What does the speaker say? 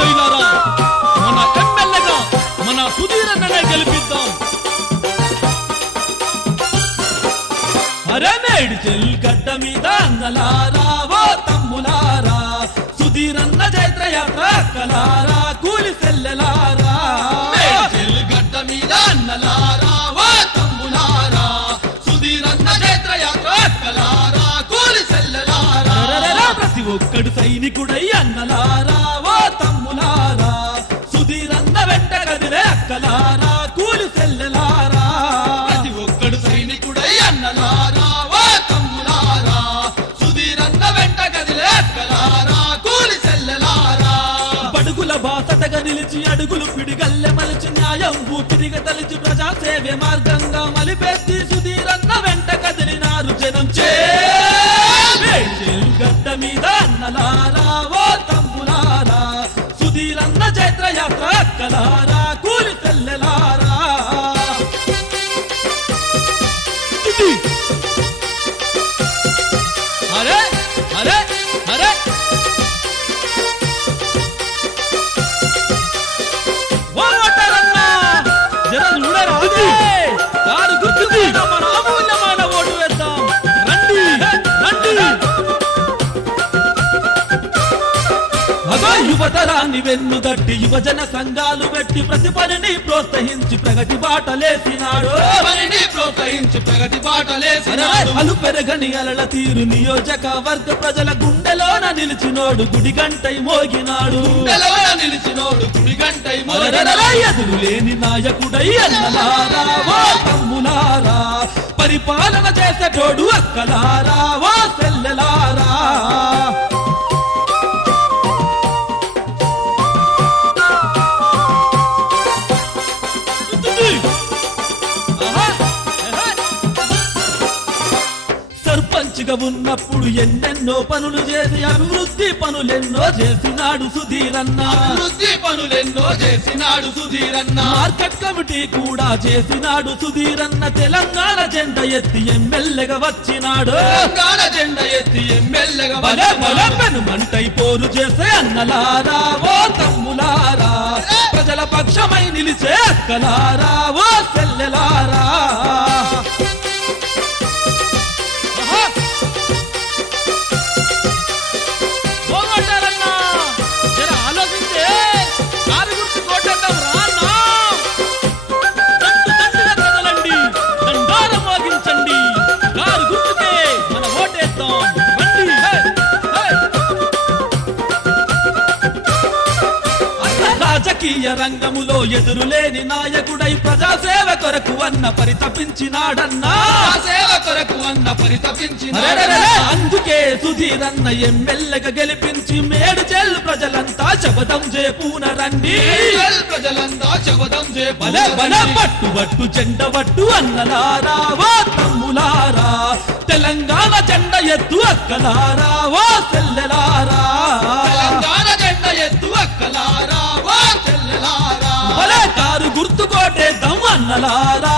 చెయ్యారా మన ఎమ్మెల్యేగా మన సుధీరన్ననే గెలిపిద్దాం. అరే మేడ్చల్ గడ్డ మీద అన్నలారా ఓ తమ్ములారా, సుధీరన్న జైత్రయాత్ర అక్కలారా కూలి సెల్లెలారా. మేడ్చల్ గడ్డ మీద అన్నలారా ఓ తమ్ములారా, సుధీరన్న జైత్రయాత్ర అక్కలారా కూలి సెల్లెలారా. ప్రతి ఒక్కడు సైనికుడై అన్నలారా ఓ తమ్ములారా, సుధీరన్న వెంట కదిలే అక్కలారా కూలి సెల్లెలారా. ప్రతి ఒక్కడు సైనికుడై అన్నలారా ఓ తమ్ములారా, సుధీరన్న వెంట కదిలే అక్కలారా కూలి సెల్లెలారా. బడుగుల బాసటగా నిలిచి అడుగులు పిడిగల్లె మలిచి న్యాయం ఊపిరిగా తలిచి ప్రజాసేవే మార్గంగా మలిపెత్తి సుధీరన్న వెంట కదిలినారు జనం. గడ్డ మీద అన్నలారా ఓ తమ్ములారా, సుధీరన్న జైత్రయాత్ర అక్కలారా కూలి తెల్లెలారా. అరే అరే అరే ఓటరన్నా జర చూడరా, కారు గుర్తుకి మన అమూల్యమైన ఓటు వేద్దాం. రండి రండి. యువతరాన్ని వెన్నుదట్టి యువజన సంఘాలు పెట్టి ప్రతి పనిని ప్రోత్సహించి ప్రగతి బాటలేసినాడు. అలు పెరగని అలల తీరు నియోజకవర్గ ప్రజల గుండెలోన నిలిచినోడు గుడిగంటై మోగినాడు. ఎదురు లేని నాయకుడై అన్నలారా ఓ తమ్ములారా, పరిపాలన చేసేటోడు అక్కలారా ఓ సెల్లెలారా. సర్పంచ్గా ఉన్నప్పుడు ఎన్నెన్నో పనులు చేసి అభివృద్ధి పనులెన్నో చేసినాడు సుధీరన్న. మార్కెట్ కమిటీ కూడా చేసినాడు సుధీరన్న. తెలంగాణ జెండా ఎత్తి ఎమ్మెల్యేగా వచ్చినాడు. మంటై పోరు చేసే అన్నలారా ఓ తమ్ములారా, ప్రజల పక్షమై నిలిచే అక్కలారా ఓ సెల్లెలారా. రాజకీయ రంగములో ఎదురులేని నాయకుడై ప్రజాసేవ కొరకు అన్న పరితపించినాడన్నా. అందుకే సుధీరన్న ఎమ్మెల్యేగా గెలిపించి మేడ్చల్ ప్రజలంతా శపథం చేపూన రండి. పట్టు జెండ పట్టు అన్నలారా ఓ తమ్ములారా, తెలంగాణ జెండ ఎత్తు అక్కలారా ఓ సెల్లెలారా. కారు గుర్తు కోటేద్దాం అన్నలారా